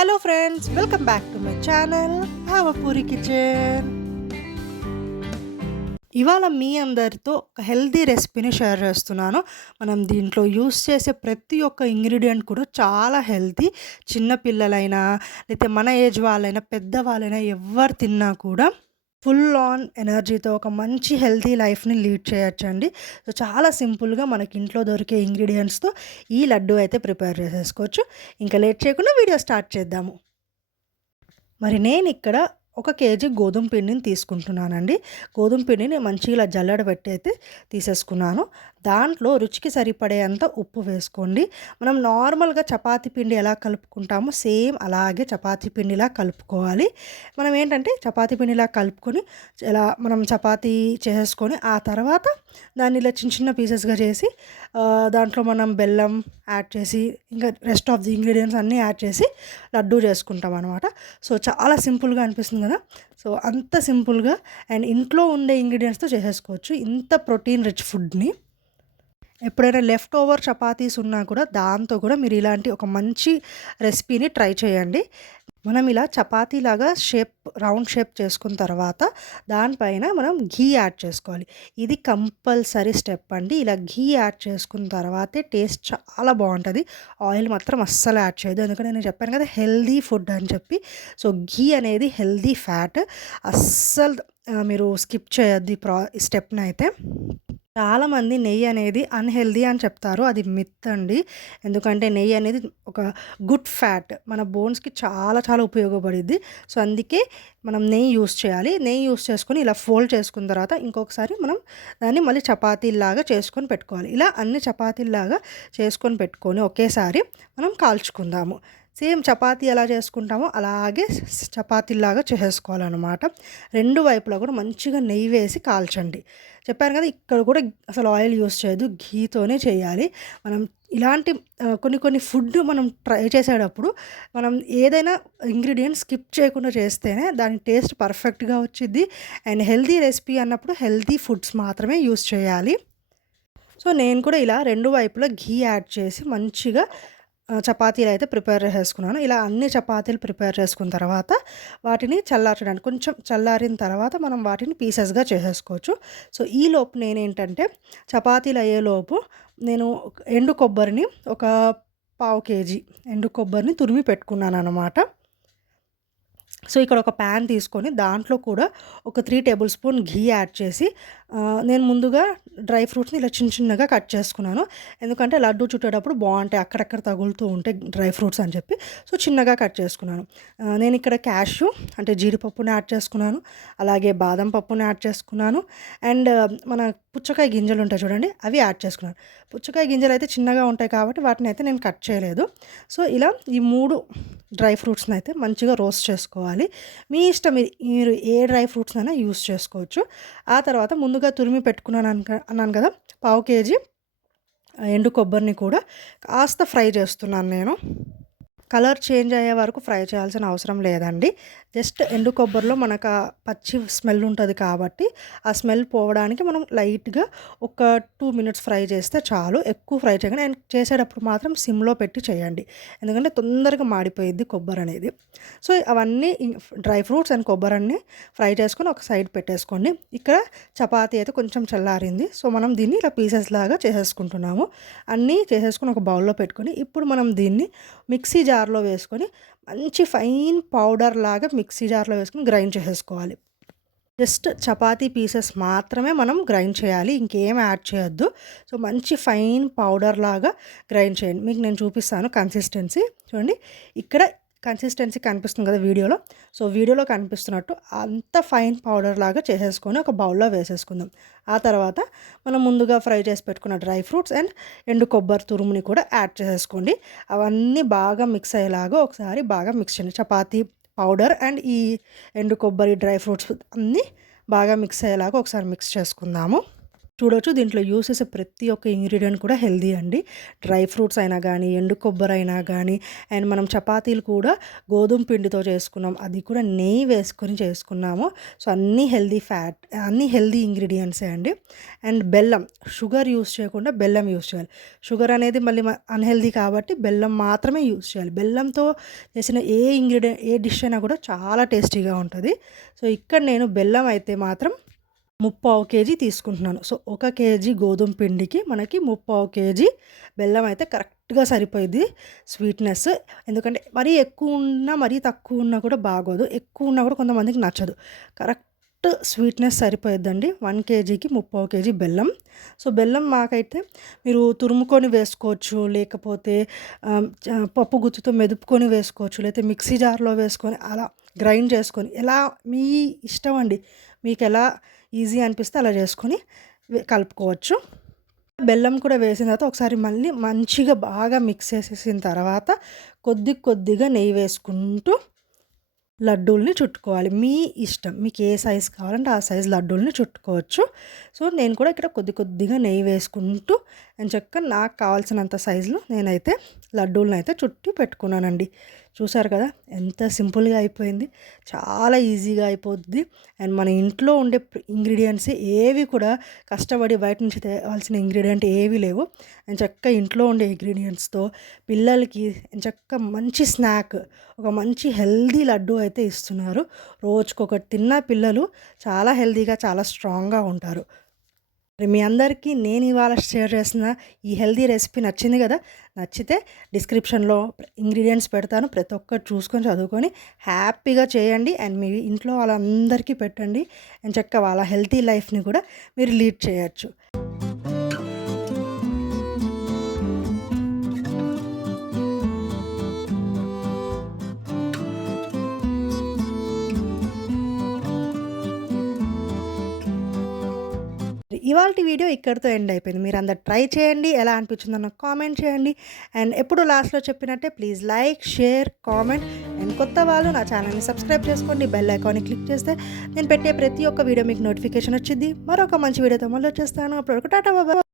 Hello friends, welcome back to my channel Bhavapuri kitchen. ఇవాళ మీ అందరితో ఒక హెల్తీ రెసిపీని షేర్ చేస్తున్నాను. మనం దీంట్లో యూస్ చేసే ప్రతి ఒక్క ఇంగ్రీడియంట్ కూడా చాలా హెల్తీ. చిన్న పిల్లలైనా లేకపోతే మన ఏజ్ వాళ్ళైనా పెద్దవాళ్ళైనా ఎవరు తిన్నా కూడా ఫుల్ ఆన్ ఎనర్జీతో ఒక మంచి హెల్తీ లైఫ్ని లీడ్ చేయొచ్చండి. సో చాలా సింపుల్గా మనకి ఇంట్లో దొరికే ఇంగ్రీడియంట్స్తో ఈ లడ్డు అయితే ప్రిపేర్ చేసేసుకోవచ్చు. ఇంకా లేట్ చేయకుండా వీడియో స్టార్ట్ చేద్దాము. మరి నేను ఇక్కడ 1 కేజీ గోధుమ పిండిని తీసుకుంటున్నానండి. గోధుమ పిండిని మంచిగా ఇలా జల్లెడబెట్టి అయితే తీసేసుకున్నాను. దాంట్లో రుచికి సరిపడేంత ఉప్పు వేసుకోండి. మనం నార్మల్గా చపాతీ పిండి ఎలా కలుపుకుంటామో సేమ్ అలాగే చపాతీ పిండిలా కలుపుకోవాలి. మనం ఏంటంటే చపాతీ పిండిలా కలుపుకొని ఇలా మనం చపాతీ చేసేసుకొని ఆ తర్వాత దాన్ని ఇలా చిన్న చిన్న పీసెస్గా చేసి దాంట్లో మనం బెల్లం యాడ్ చేసి ఇంకా రెస్ట్ ఆఫ్ ది ఇంగ్రీడియంట్స్ అన్నీ యాడ్ చేసి లడ్డూ చేసుకుంటాం అనమాట. సో చాలా సింపుల్గా అనిపిస్తుంది కదా. సో అంత సింపుల్గా అండ్ ఇంట్లో ఉండే ఇంగ్రీడియంట్స్తో చేసేసుకోవచ్చు ఇంత ప్రోటీన్ రిచ్ ఫుడ్ని. ఎప్పుడైనా లెఫ్ట్ ఓవర్ చపాతీస్ ఉన్నా కూడా దాంతో కూడా మీరు ఇలాంటి ఒక మంచి రెసిపీని ట్రై చేయండి. మనం ఇలా చపాతీలాగా రౌండ్ షేప్ చేసుకున్న తర్వాత దానిపైన మనం ఘీ యాడ్ చేసుకోవాలి. ఇది కంపల్సరీ స్టెప్ అండి. ఇలా ఘీ యాడ్ చేసుకున్న తర్వాతే టేస్ట్ చాలా బాగుంటుంది. ఆయిల్ మాత్రం అస్సలు యాడ్ చేయదు, ఎందుకంటే నేను చెప్పాను కదా హెల్దీ ఫుడ్ అని చెప్పి. సో ఘీ అనేది హెల్దీ ఫ్యాట్. అస్సలు మీరు స్కిప్ చేయొద్దు ఈ స్టెప్ని అయితే. చాలామంది నెయ్యి అనేది అన్‌హెల్తీ అని చెప్తారు. అది మిత్ అండి. ఎందుకంటే నెయ్యి అనేది ఒక గుడ్ ఫ్యాట్. మన బోన్స్‌కి చాలా చాలా ఉపయోగపడిద్ది. సో, అందుకే మనం నెయ్యి యూజ్ చేయాలి. నెయ్యి యూజ్ చేసుకొని ఇలా ఫోల్డ్ చేసుకున్న తర్వాత ఇంకొకసారి మనం దాన్ని మళ్ళీ చపాతీల్లాగా చేసుకొని పెట్టుకోవాలి. ఇలా అన్ని చపాతీల్లాగా చేసుకొని పెట్టుకొని ఒకేసారి మనం కాల్చుకుందాము. సేమ్ చపాతీ ఎలా చేసుకుంటామో అలాగే చపాతీలాగా చేసేసుకోవాలన్నమాట. 2 వైపులా కూడా మంచిగా నెయ్యి వేసి కాల్చండి. చెప్పాను కదా, ఇక్కడ కూడా అసలు ఆయిల్ యూస్ చేయొద్దు, ఘీతోనే చేయాలి. మనం ఇలాంటి కొన్ని ఫుడ్ మనం ట్రై చేసేటప్పుడు మనం ఏదైనా ఇంగ్రీడియంట్ స్కిప్ చేయకుండా చేస్తేనే దాని టేస్ట్ పర్ఫెక్ట్గా వచ్చిద్ది. అండ్ హెల్తీ రెసిపీ అన్నప్పుడు హెల్తీ ఫుడ్స్ మాత్రమే యూస్ చేయాలి. సో నేను కూడా ఇలా 2 వైపులా ఘీ యాడ్ చేసి మంచిగా చపాతీలు అయితే ప్రిపేర్ చేసేసుకున్నాను. ఇలా అన్ని చపాతీలు ప్రిపేర్ చేసుకున్న తర్వాత వాటిని చల్లార్చడానికి కొంచెం చల్లారిన తర్వాత మనం వాటిని పీసెస్గా చేసేసుకోవచ్చు. సో ఈలోపు నేనేంటంటే చపాతీలు అయ్యేలోపు నేను ఎండు కొబ్బరిని ఒక 1/2 కేజీ ఎండు కొబ్బరిని తురిమి పెట్టుకున్నాను అనమాట. సో ఇక్కడ ఒక ప్యాన్ తీసుకొని దాంట్లో కూడా ఒక 3 టేబుల్ స్పూన్ ఘీ యాడ్ చేసి నేను ముందుగా డ్రై ఫ్రూట్స్ని ఇలా చిన్న చిన్నగా కట్ చేసుకున్నాను. ఎందుకంటే లడ్డు చుట్టేటప్పుడు బాగుంటాయి, అక్కడక్కడ తగులుతూ ఉంటాయి డ్రై ఫ్రూట్స్ అని చెప్పి. సో చిన్నగా కట్ చేసుకున్నాను. నేను ఇక్కడ క్యాష్యూ అంటే జీడిపప్పుని యాడ్ చేసుకున్నాను, అలాగే బాదం పప్పుని యాడ్ చేసుకున్నాను. అండ్ మన పుచ్చకాయ గింజలు ఉంటాయి చూడండి, అవి యాడ్ చేసుకున్నాను. పుచ్చకాయ గింజలు అయితే చిన్నగా ఉంటాయి కాబట్టి వాటిని అయితే నేను కట్ చేయలేదు. సో ఇలా ఈ 3 డ్రై ఫ్రూట్స్ని అయితే మంచిగా రోస్ట్ చేసుకోవాలి. మీ ఇష్టం, మీరు ఏ డ్రై ఫ్రూట్స్ అయినా యూస్ చేసుకోవచ్చు. ఆ తర్వాత ముందుగా తురిమి పెట్టుకున్నాను అన్నాను కదా 1/2 కేజీ ఎండు కొబ్బరిని కూడా కాస్త ఫ్రై చేస్తున్నాను నేను. కలర్ చేంజ్ అయ్యే వరకు ఫ్రై చేయాల్సిన అవసరం లేదండి. జస్ట్ ఎండు కొబ్బరిలో మనకు ఆ పచ్చి స్మెల్ ఉంటుంది కాబట్టి ఆ స్మెల్ పోవడానికి మనం లైట్గా ఒక 2 మినిట్స్ ఫ్రై చేస్తే చాలు. ఎక్కువ ఫ్రై చేయకండి. అండ్ చేసేటప్పుడు మాత్రం సిమ్లో పెట్టి చేయండి, ఎందుకంటే తొందరగా మాడిపోయిద్ది కొబ్బరి అనేది. సో అవన్నీ డ్రై ఫ్రూట్స్ అండ్ కొబ్బరి అన్నీ ఫ్రై చేసుకొని ఒక సైడ్ పెట్టేసుకోండి. ఇక్కడ చపాతీ అయితే కొంచెం చల్లారింది. సో మనం దీన్ని ఇలా పీసెస్ లాగా చేసేసుకుంటున్నాము. అన్నీ చేసేసుకొని ఒక బౌల్లో పెట్టుకొని ఇప్పుడు మనం దీన్ని మిక్సీ జార్లో వేసుకొని మంచి ఫైన్ పౌడర్ లాగా మిక్సీ జార్లో వేసుకొని గ్రైండ్ చేసేసుకోవాలి. జస్ట్ చపాతీ పీసెస్ మాత్రమే మనం గ్రైండ్ చేయాలి, ఇంకేం యాడ్ చేయొద్దు. సో మంచి ఫైన్ పౌడర్ లాగా గ్రైండ్ చేయండి. మీకు నేను చూపిస్తాను కన్సిస్టెన్సీ. చూడండి, ఇక్కడ కన్సిస్టెన్సీ కనిపిస్తుంది కదా వీడియోలో. సో వీడియోలో కనిపిస్తున్నట్టు అంత ఫైన్ పౌడర్ లాగా చేసేసుకొని ఒక బౌల్లో వేసేసుకుందాం. ఆ తర్వాత మనం ముందుగా ఫ్రై చేసి పెట్టుకున్న డ్రై ఫ్రూట్స్ అండ్ ఎండు కొబ్బరి తురుముని కూడా యాడ్ చేసేసుకోండి. అవన్నీ బాగా మిక్స్ అయ్యేలాగా ఒకసారి బాగా మిక్స్ చేయండి. చపాతీ పౌడర్ అండ్ ఈ ఎండు కొబ్బరి డ్రై ఫ్రూట్స్ అన్నీ బాగా మిక్స్ అయ్యేలాగా ఒకసారి మిక్స్ చేసుకుందాము. చూడొచ్చు దీంట్లో యూజ్ చేసే ప్రతి ఒక్క ఇంగ్రీడియంట్ కూడా హెల్తీ అండి. డ్రై ఫ్రూట్స్ అయినా గానీ, ఎండు కొబ్బరి అయినా గానీ, అండ్ మనం చపాతీలు కూడా గోధుమ పిండితో చేసుకున్నాం. అది కూడా నెయ్యి వేసుకొని చేసుకున్నాము. సో, అన్నీ హెల్తీ ఇంగ్రీడియంట్సే అండి. అండ్ బెల్లం, షుగర్ యూజ్ చేయకుండా బెల్లం యూజ్ చేయాలి. షుగర్ అనేది మళ్ళీ అన్‌హెల్తీ కాబట్టి బెల్లం మాత్రమే యూజ్ చేయాలి. బెల్లంతో చేసిన ఏ డిష్ అయినా కూడా చాలా టేస్టీగా ఉంటది. సో, ఇక్కడ నేను బెల్లం అయితే మాత్రం 3/4 కేజీ తీసుకుంటున్నాను. సో, 1 కేజీ గోధుమ పిండికి మనకి 3/4 కేజీ బెల్లం అయితే కరెక్ట్‌గా సరిపోయిద్ది స్వీట్‌నెస్. ఎందుకంటే మరీ ఎక్కువ ఉన్నా, మరీ తక్కువ ఉన్నా కూడా బాగోదు. ఎక్కువ ఉన్నా కూడా కొంతమందికి నచ్చదు. Correct sweetness సరిపోయిద్దండి. 1 కేజీకి 3/4 కేజీ బెల్లం. సో, బెల్లం మాకైతే మీరు తురుముకొని వేసుకోవచ్చు, లేకపోతే పప్పు గుత్తితో మెదుపుకొని వేసుకోవచ్చు, లేకపోతే మిక్సీ జార్‌లో వేసుకొని అలా గ్రైండ్ చేసుకొని, ఎలా మీ ఇష్టం అండి. మీకెలా ఈజీ అనిపిస్తే అలా చేసుకొని కలుపుకోవచ్చు. బెల్లం కూడా వేసిన తర్వాత ఒకసారి మళ్ళీ మంచిగా బాగా మిక్స్ చేసేసిన తర్వాత కొద్దిగా నెయ్యి వేసుకుంటూ లడ్డూల్ని చుట్టుకోవాలి. మీ ఇష్టం. మీకు ఏ సైజ్ కావాలంటే ఆ సైజ్ లడ్డూల్ని చుట్టుకోవచ్చు. సో, నేను కూడా ఇక్కడ కొద్దిగా నెయ్యి వేసుకుంటూ ఎంచక్కా నాకు కావాల్సినంత సైజులో నేనైతే లడ్డూలనైతే చుట్టి పెట్టుకున్నానండి. చూసారు కదా ఎంత సింపుల్‌గా అయిపోయింది. చాలా ఈజీగా అయిపోద్ది. అండ్ మన ఇంట్లో ఉండే ఇంగ్రీడియెంట్స్ ఏవి కూడా కష్టపడి బయట నుంచి తేవాల్సిన ఇంగ్రీడియంట్ ఏవి లేవు. ఎంచక్కా ఇంట్లో ఉండే ఇంగ్రీడియెంట్స్‌తో పిల్లలకి ఎంచక్కా మంచి స్నాక్, ఒక మంచి హెల్తీ లడ్డూ అయితే ఇస్తున్నారు. రోజుకొకటి తిన్నా పిల్లలు చాలా హెల్తీగా, చాలా స్ట్రాంగ్‌గా ఉంటారు. మరి మీ అందరికీ నేను ఇవాళ షేర్ చేసిన ఈ హెల్తీ రెసిపీ నచ్చింది కదా! నచ్చితే డిస్క్రిప్షన్‌లో ఇంగ్రీడియెంట్స్ పెడతాను. ప్రతి ఒక్కటి చూసుకొని, చదువుకొని హ్యాపీగా చేయండి. అండ్ మీ ఇంట్లో వాళ్ళందరికీ పెట్టండి. ఎంచక్కా వాళ్ళ హెల్తీ లైఫ్‌ని కూడా మీరు లీడ్ చేయొచ్చు. ఇవాల్టి వీడియో ఇక్కడితో ఎండ్ అయిపోయింది. మీరందరూ ట్రై చేయండి. ఎలా అనిపించిందో నాకు కామెంట్ చేయండి. అండ్ ఎప్పుడు లాస్ట్‌లో చెప్పినట్టే please like, share, comment. And కొత్త వాళ్ళు నా ఛానల్‌ని సబ్స్క్రైబ్ చేసుకోండి. బెల్ ఐకాన్ని క్లిక్ చేస్తే నేను పెట్టే ప్రతి ఒక్క వీడియో మీకు నోటిఫికేషన్ వచ్చిద్ది. మరొక మంచి వీడియోతో మళ్ళీ వచ్చేస్తాను. అప్పటి వరకు టాటా బాయ్.